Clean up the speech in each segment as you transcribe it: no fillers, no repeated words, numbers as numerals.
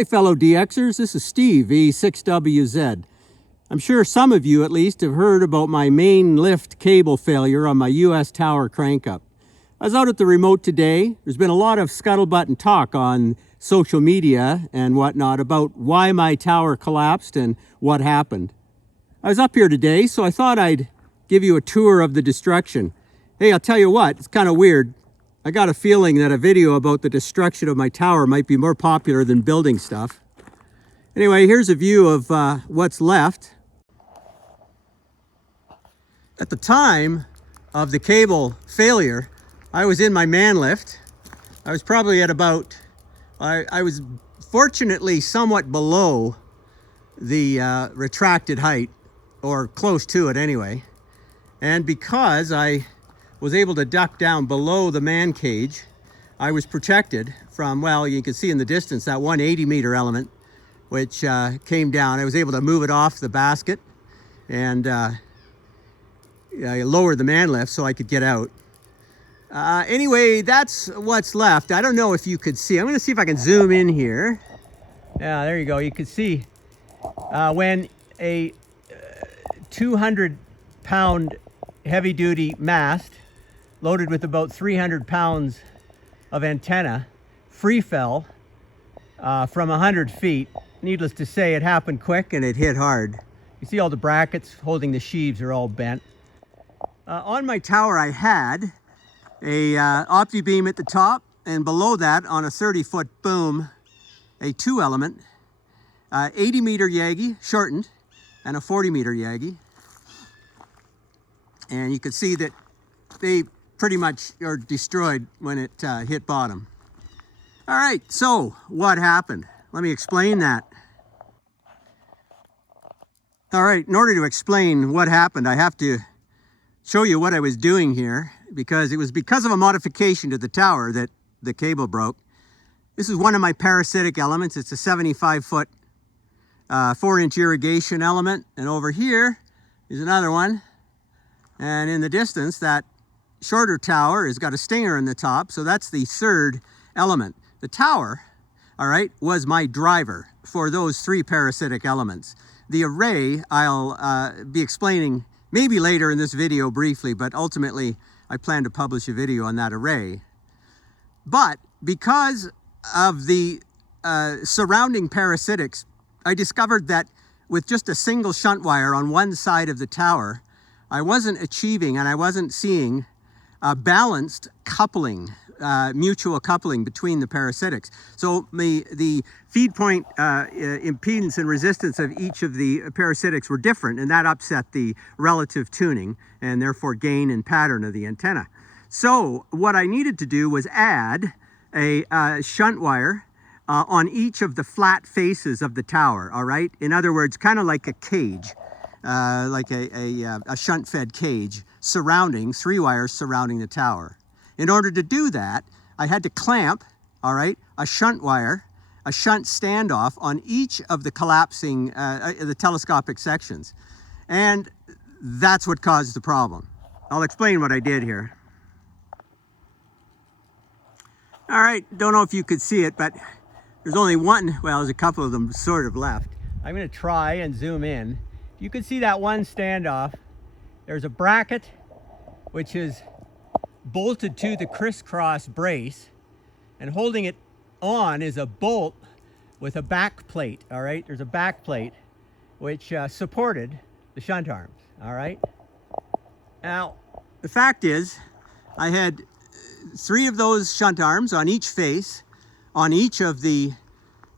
Hi fellow DXers, this is Steve, VE6WZ. I'm sure some of you at least have heard about my main lift cable failure on my US Tower crank up. I was out at the remote today. There's been a lot of scuttlebutt and talk on social media and whatnot about why my tower collapsed and what happened. I was up here today, so I thought I'd give you a tour of the destruction. Hey, I'll tell you what, it's kind of weird. I got a feeling that a video about the destruction of my tower might be more popular than building stuff. Anyway, here's a view of what's left. At the time of the cable failure, I was in my man lift. I was probably at about, I was fortunately somewhat below the retracted height, or close to it anyway. And because I was able to duck down below the man cage, I was protected from, well, you can see in the distance that 180-meter element which came down. I was able to move it off the basket and I lowered the man lift so I could get out. Anyway, that's what's left. I don't know if you could see. I'm going to see if I can zoom in here. Yeah, there you go. You can see when a 200-pound heavy-duty mast loaded with about 300 pounds of antenna free fell from 100 feet. Needless to say, it happened quick and it hit hard. You see all the brackets holding the sheaves are all bent. On my tower I had a opti beam at the top, and below that on a 30-foot boom, a 2-element 80-meter Yagi shortened and a 40-meter Yagi. And you can see that they pretty much are destroyed when it hit bottom. All right, so what happened? Let me explain that. All right, in order to explain what happened, I have to show you what I was doing here, because it was because of a modification to the tower that the cable broke. This is one of my parasitic elements. It's a 75-foot 4-inch irrigation element, and over here is another one. And in the distance, that shorter tower has got a stinger in the top, so that's the third element. The tower, all right, was my driver for those 3 parasitic elements. The array I'll be explaining maybe later in this video briefly, but ultimately I plan to publish a video on that array. But because of the surrounding parasitics, I discovered that with just a single shunt wire on one side of the tower, I wasn't achieving and I wasn't seeing a balanced coupling, mutual coupling between the parasitics. So the feed point impedance and resistance of each of the parasitics were different, and that upset the relative tuning and therefore gain and pattern of the antenna. So what I needed to do was add a shunt wire on each of the flat faces of the tower, all right? In other words, kind of like a cage. Like a shunt-fed cage surrounding 3 wires surrounding the tower. In order to do that, I had to clamp, all right, a shunt wire, a shunt standoff on each of the collapsing, the telescopic sections. And that's what caused the problem. I'll explain what I did here. All right, don't know if you could see it, but there's only one, well, there's a couple of them sort of left. I'm going to try and zoom in. You can see that one standoff. There's a bracket which is bolted to the crisscross brace, and holding it on is a bolt with a back plate, all right? There's a back plate which supported the shunt arms, all right? Now, the fact is, I had 3 of those shunt arms on each face, on each of the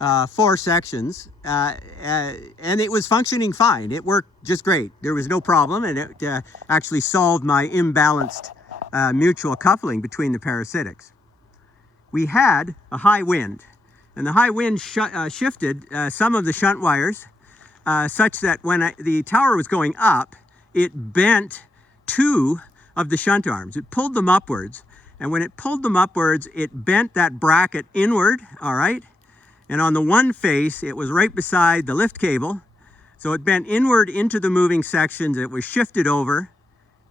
4 sections, and it was functioning fine. It worked just great. There was no problem, and it actually solved my imbalanced mutual coupling between the parasitics. We had a high wind, and the high wind shifted some of the shunt wires such that when the tower was going up, it bent 2 of the shunt arms. It pulled them upwards, and when it pulled them upwards, it bent that bracket inward, all right? And on the one face, it was right beside the lift cable. So it bent inward into the moving sections, it was shifted over,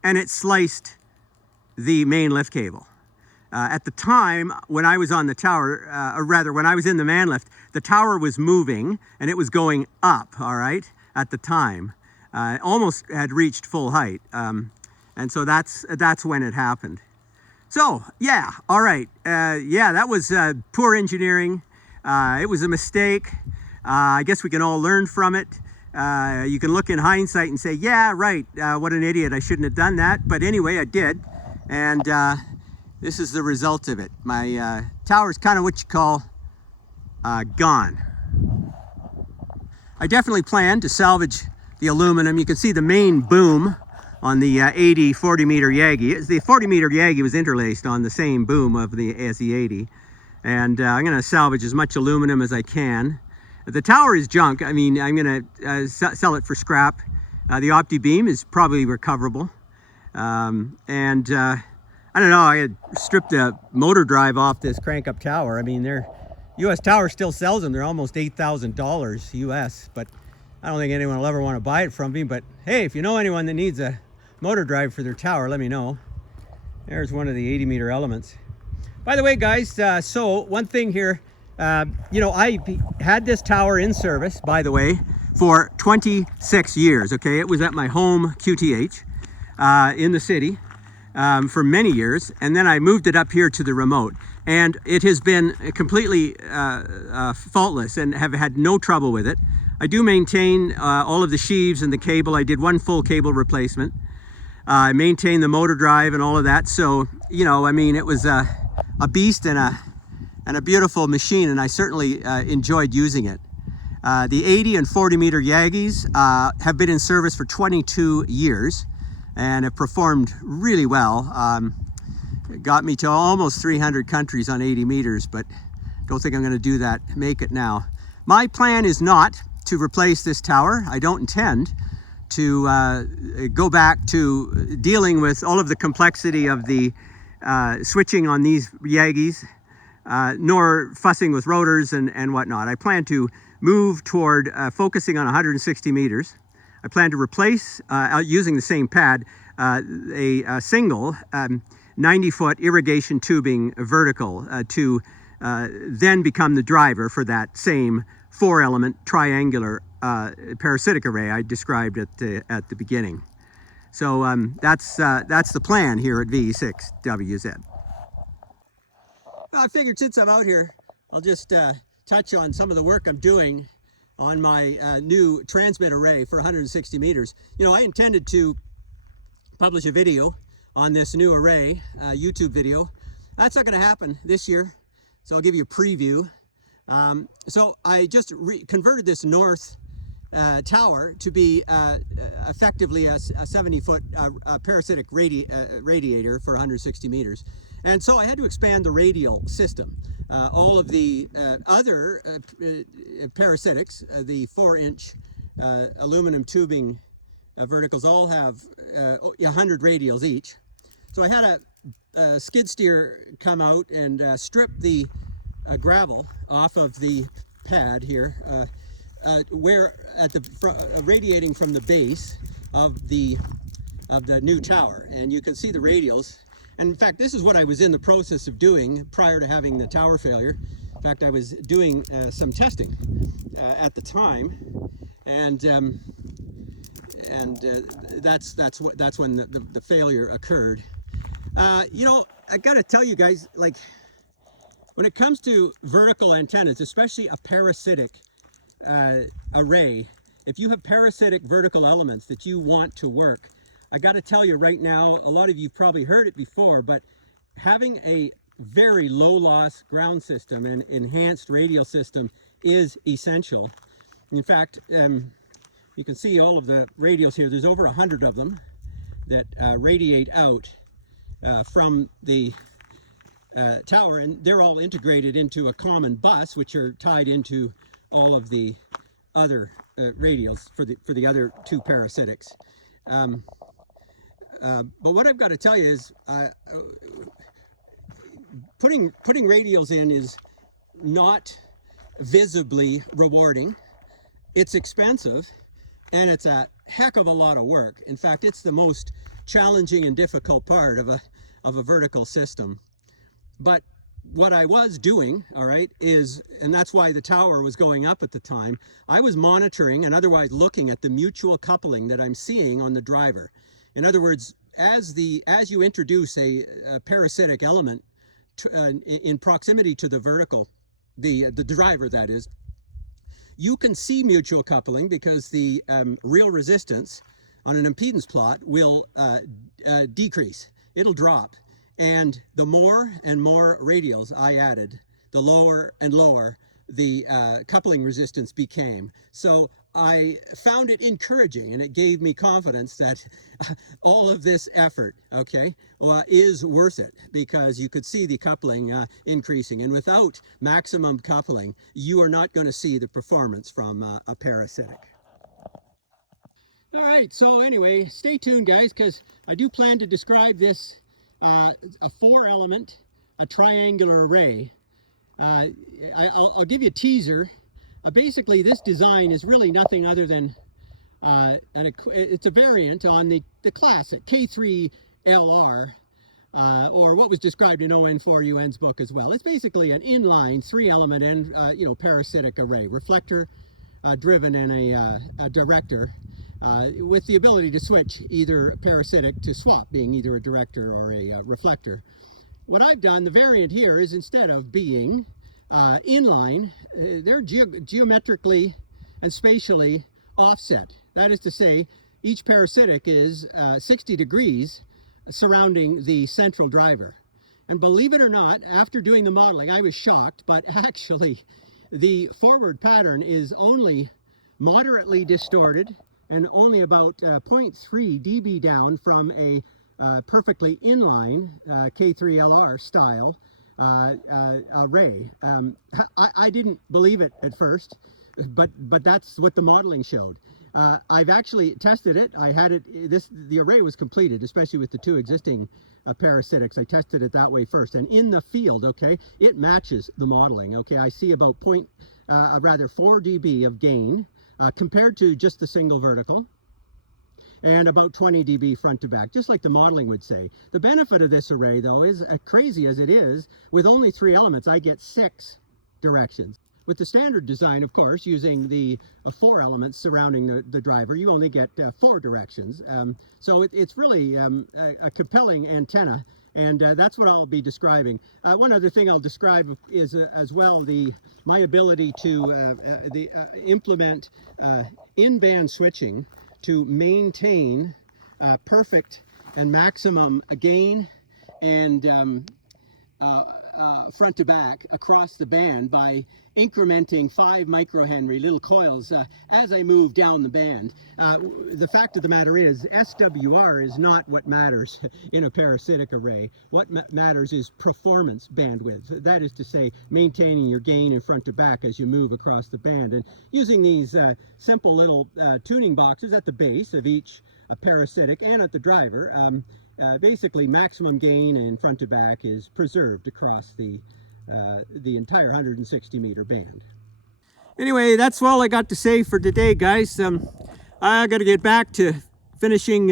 and it sliced the main lift cable. At the time when I was on the tower, or rather when I was in the man lift, the tower was moving and it was going up, all right, at the time. Almost had reached full height. And so that's when it happened. So, yeah, all right. Yeah, that was poor engineering. It was a mistake. I guess we can all learn from it. You can look in hindsight and say, yeah, right, what an idiot, I shouldn't have done that. But anyway, I did. And this is the result of it. My tower is kind of what you call gone. I definitely plan to salvage the aluminum. You can see the main boom on the 80 40-meter Yagi. The 40-meter Yagi was interlaced on the same boom of the as the 80. And I'm going to salvage as much aluminum as I can. The tower is junk. I mean, I'm going to sell it for scrap. The opti beam is probably recoverable. I don't know, I had stripped the motor drive off this crank up tower. I mean, US Tower still sells them. They're almost $8,000 US, but I don't think anyone will ever want to buy it from me. But hey, if you know anyone that needs a motor drive for their tower, let me know. There's one of the 80-meter elements. By the way, guys, so one thing here, you know, I had this tower in service, by the way, for 26 years, okay? It was at my home QTH in the city for many years, and then I moved it up here to the remote. And it has been completely faultless and have had no trouble with it. I do maintain all of the sheaves and the cable. I did one full cable replacement. I maintain the motor drive and all of that. So, you know, I mean, it was a beast and a beautiful machine, and I certainly enjoyed using it. The 80 and 40-meter Yagis have been in service for 22 years and have performed really well. It got me to almost 300 countries on 80 meters, but don't think I'm going to do that, make it now. My plan is not to replace this tower. I don't intend to go back to dealing with all of the complexity of the switching on these Yagis, nor fussing with rotors and whatnot. I plan to move toward focusing on 160 meters. I plan to replace, using the same pad, a single 90-foot irrigation tubing vertical to then become the driver for that same 4-element triangular parasitic array I described at the beginning. So that's the plan here at VE6WZ. Well, I figured since I'm out here, I'll just touch on some of the work I'm doing on my new transmit array for 160 meters. You know, I intended to publish a video on this new array, YouTube video. That's not going to happen this year, so I'll give you a preview. So I just converted this north tower to be effectively a 70-foot parasitic radiator for 160 meters. And so I had to expand the radial system. All of the other parasitics, the 4-inch aluminum tubing verticals, all have 100 radials each. So I had a skid steer come out and strip the gravel off of the pad here, where at the radiating from the base of the new tower, and you can see the radials. And in fact, this is what I was in the process of doing prior to having the tower failure. In fact, I was doing some testing at the time, and that's when the failure occurred. You know, I got to tell you guys, like, when it comes to vertical antennas, especially a parasitic array, if you have parasitic vertical elements that you want to work, I got to tell you right now, a lot of you probably heard it before, but having a very low loss ground system and enhanced radial system is essential. In fact, you can see all of the radials here. There's over 100 of them that radiate out from the tower, and they're all integrated into a common bus, which are tied into all of the other radials for the other two parasitics. But what I've got to tell you is putting radials in is not visibly rewarding. It's expensive, and it's a heck of a lot of work. In fact, it's the most challenging and difficult part of a vertical system. But what I was doing, all right, is, and that's why the tower was going up at the time, I was monitoring and otherwise looking at the mutual coupling that I'm seeing on the driver. In other words, as you introduce a parasitic element in proximity to the vertical, the driver that is, you can see mutual coupling because the real resistance on an impedance plot will decrease. It'll drop. And the more and more radials I added, the lower and lower the coupling resistance became. So I found it encouraging, and it gave me confidence that all of this effort, okay, is worth it, because you could see the coupling increasing. And without maximum coupling, you are not going to see the performance from a parasitic. All right, so anyway, stay tuned, guys, because I do plan to describe this a 4-element, a triangular array. I'll give you a teaser. Basically, this design is really nothing other than it's a variant on the classic K3LR, or what was described in ON4UN's book as well. It's basically an inline 3-element and parasitic array, reflector driven and a director, with the ability to switch either parasitic to swap, being either a director or a reflector. What I've done, the variant here, is instead of being inline, they're geometrically and spatially offset. That is to say, each parasitic is 60 degrees surrounding the central driver. And believe it or not, after doing the modeling, I was shocked, but actually the forward pattern is only moderately distorted and only about 0.3 dB down from a perfectly inline K3LR style array. I didn't believe it at first, but that's what the modeling showed. I've actually tested it. I had it, the array was completed, especially with the 2 existing parasitics. I tested it that way first, and in the field, okay, it matches the modeling. Okay, I see about 4 dB of gain compared to just the single vertical, and about 20 dB front to back, just like the modeling would say. The benefit of this array, though, is crazy as it is, with only 3 elements, I get 6 directions. With the standard design, of course, using the 4 elements surrounding the driver, you only get 4 directions. So it's really a compelling antenna, and that's what I'll be describing. One other thing I'll describe is as well my ability to implement in-band switching to maintain perfect and maximum gain and front to back across the band by incrementing 5 microhenry little coils as I move down the band. The fact of the matter is, SWR is not what matters in a parasitic array. What matters is performance bandwidth. That is to say, maintaining your gain in front to back as you move across the band. And using these simple little tuning boxes at the base of each parasitic and at the driver, basically maximum gain in front to back is preserved across the entire 160 meter band. Anyway, that's all I got to say for today, guys. I got to get back to finishing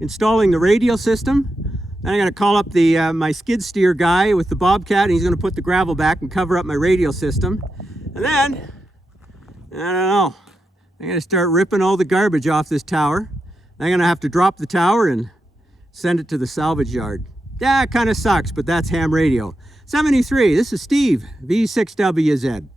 installing the radial system. Then I got to call up my skid steer guy with the Bobcat, and he's going to put the gravel back and cover up my radial system. And then, I don't know, I'm going to start ripping all the garbage off this tower. I'm going to have to drop the tower and send it to the salvage yard. Yeah, it kind of sucks, but that's ham radio. 73, this is Steve, VE6WZ.